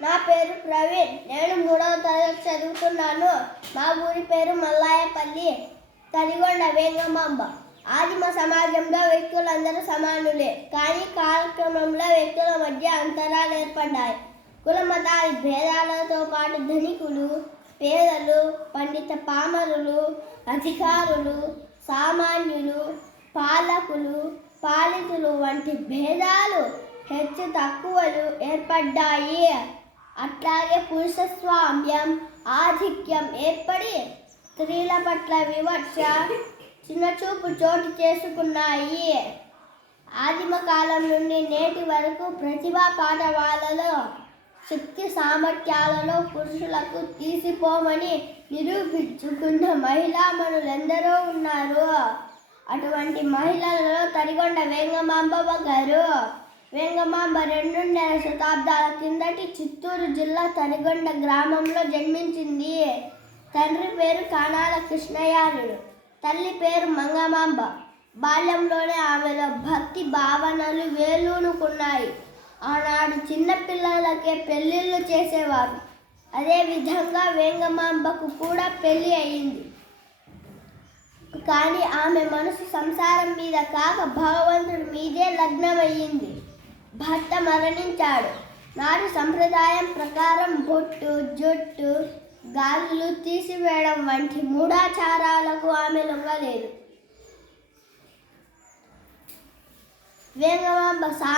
నా పేరు ప్రవీణ్. నేను మూడవ తరగతి చదువుతున్నాను. మా ఊరి పేరు మల్లాయపల్లి. తడిగొండ వేంగమాంబ. ఆదిమ సమాజంలో వ్యక్తులందరూ సమానులే. కానీ కాలక్రమంలో వ్యక్తుల మధ్య అంతరాలు ఏర్పడ్డాయి. కుల మతాల భేదాలతో పాటు ధనికులు పేదలు పండిత పామరులు అధికారులు సామాన్యులు పాలకులు పాలితులు వంటి భేదాలు హెచ్చు తక్కువలు ఏర్పడ్డాయి. అట్లాగే పురుష స్వామ్యం ఆధిక్యం ఏర్పడి స్త్రీల పట్ల వివక్ష చిన్నచూపు చోటు చేసుకున్నాయి. ఆదిమ కాలం నుండి నేటి వరకు ప్రతిభా పాఠవాలలో శక్తి సామర్థ్యాలలో పురుషులకు తీసిపోమని నిరూపించుకున్న మహిళా మనులెందరో ఉన్నారు. అటువంటి మహిళలలో తరిగొండ వేంగమాంబ గారు వేంగమాంబ రెండున్నర శతాబ్దాల కిందటి చిత్తూరు జిల్లా తనిగొండ గ్రామంలో జన్మించింది. తండ్రి పేరు కానాల కృష్ణయారుడు తల్లి పేరు మంగమాంబ. బాల్యంలోనే ఆమెలో భక్తి భావనలు వేలూనుకున్నాయి. ఆనాడు చిన్నపిల్లలకే పెళ్ళిళ్ళు చేసేవారు. అదేవిధంగా వేంగమాంబకు కూడా పెళ్ళి అయింది. కానీ ఆమె మనసు సంసారం మీద కాక భగవంతుడి మీదే లగ్నమయ్యింది. భర్త మరణించాడు. నాడు సంప్రదాయం ప్రకారం బొట్టు జుట్టు గాజులు తీసివేయడం వంటి మూఢాచారాలకు ఆమె లొంగలేదు. వేంగమాంబ సా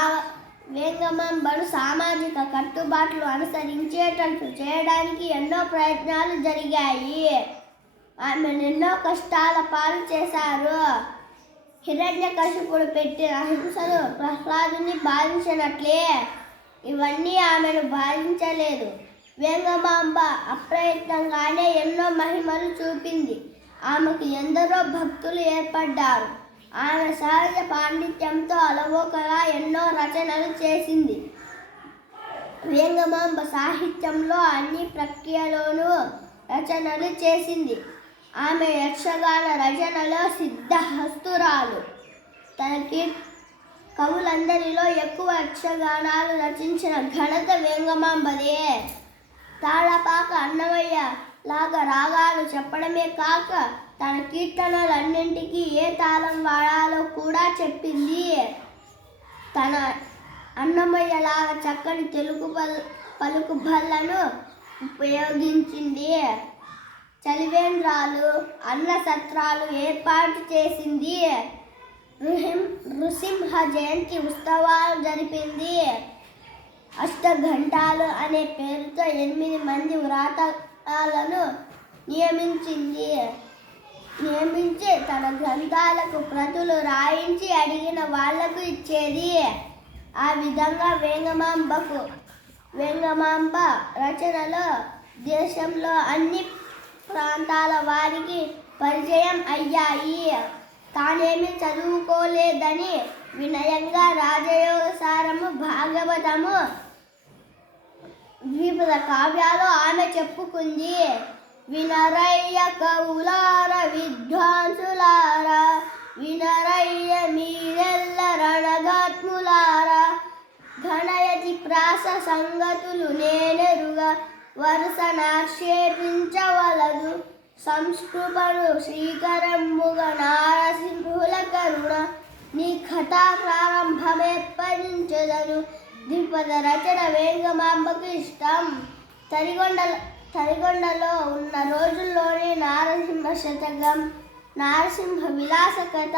వేంగమాంబను సామాజిక కట్టుబాట్లు అనుసరించేటట్టు చేయడానికి ఎన్నో ప్రయత్నాలు జరిగాయి. ఆమెను ఎన్నో కష్టాల పాలు చేశారు. హిరణ్య కశిపుడు పెట్టిన హింసను ప్రహ్లాదుని బాధించినట్లే. ఇవన్నీ ఆమెను బాధించలేదు. వేంగమాంబ అప్రయత్నంగానే ఎన్నో మహిమలు చూపింది. ఆమెకు ఎందరో భక్తులు ఏర్పడ్డారు. ఆమె సహజ పాండిత్యంతో అలవోకగా ఎన్నో రచనలు చేసింది. వేంగమాంబ సాహిత్యంలో అన్ని ప్రక్రియలోనూ రచనలు చేసింది. ఆమె యక్షగాన రచనలో సిద్ధహస్తురాలు. తనకి కవులందరిలో ఎక్కువ యక్షగానాలు రచించిన ఘనత వేంగమాంబదే. తాళపాక అన్నమయ్య లాగా రాగాలు చెప్పడమే కాక తన కీర్తనలన్నింటికీ ఏ తాళం వాడాలో కూడా చెప్పింది. తన అన్నమయ్య లాగా చక్కని తెలుగు పల్ పలుకు బల్లను ఉపయోగించింది. చలివేంద్రాలు అన్న సత్రాలు ఏర్పాటు చేసింది. నృహిం నృసింహ జయంతి ఉత్సవాలు జరిపింది. అష్టఘంటాలు అనే పేరుతో ఎనిమిది మంది వ్రాతలను నియమించింది. నియమించి తన గ్రంథాలకు ప్రతులు రాయించి అడిగిన వాళ్ళకు ఇచ్చేది. ఆ విధంగా వేంగమాంబకు వేంగమాంబ రచనలో దేశంలో అన్ని ప్రాంతాల వారికి పరిచయం అయ్యాయి. తానేమి చదువుకోలేదని వినయంగా రాజయోగసారము భాగవతము వివిధ కావ్యాలు ఆమె చెప్పుకుంది. వినరయ్య కవులార విద్వాంసులారా వినరయ్య మీరెల్లరణగాత్ములారా ఘనయతి ప్రాస సంగతులు నేనెరుగా వరుస నాక్షేపించవలదు సంస్కృపను శ్రీకరంబుగ నారసింహుల కరుణ నీ కథా ప్రారంభమేర్పరించదను ద్విపద రచన వేంగమాంబకు ఇష్టం తరిగొండ తరిగొండలో ఉన్న రోజుల్లోనే నారసింహ శతకం నారసింహ విలాస కథ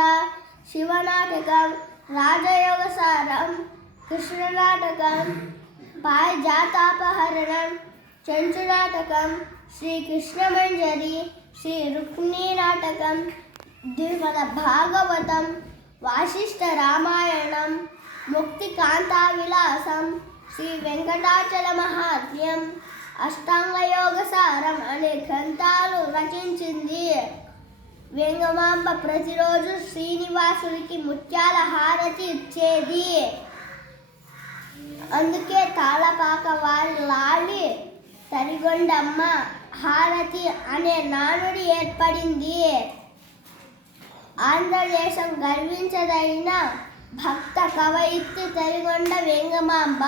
శివనాటకం రాజయోగ సారం కృష్ణ చంచునాటకం పారిజాతాపహరణం శ్రీ కృష్ణమంజరి శ్రీ రుక్మిణీ నాటకం ద్విపద భాగవతం వాసిష్ఠ రామాయణం ముక్తి కాంతా విలాసం శ్రీ వెంకటాచల మహాత్మ్యం అష్టాంగయోగసారం అనే గ్రంథాలు రచించింది వెంగమాంబ ప్రతిరోజు శ్రీనివాసుడికి ముత్యాల హారతి ఇచ్చేది అందుకే తాళపాక వారి లాడి సరిగొండమ్మ హారతి అనే నానుడి ఏర్పడింది. ఆంధ్రదేశం గర్వించదైన భక్త కవయిత్రి తరిగొండ వెంగమాంబ.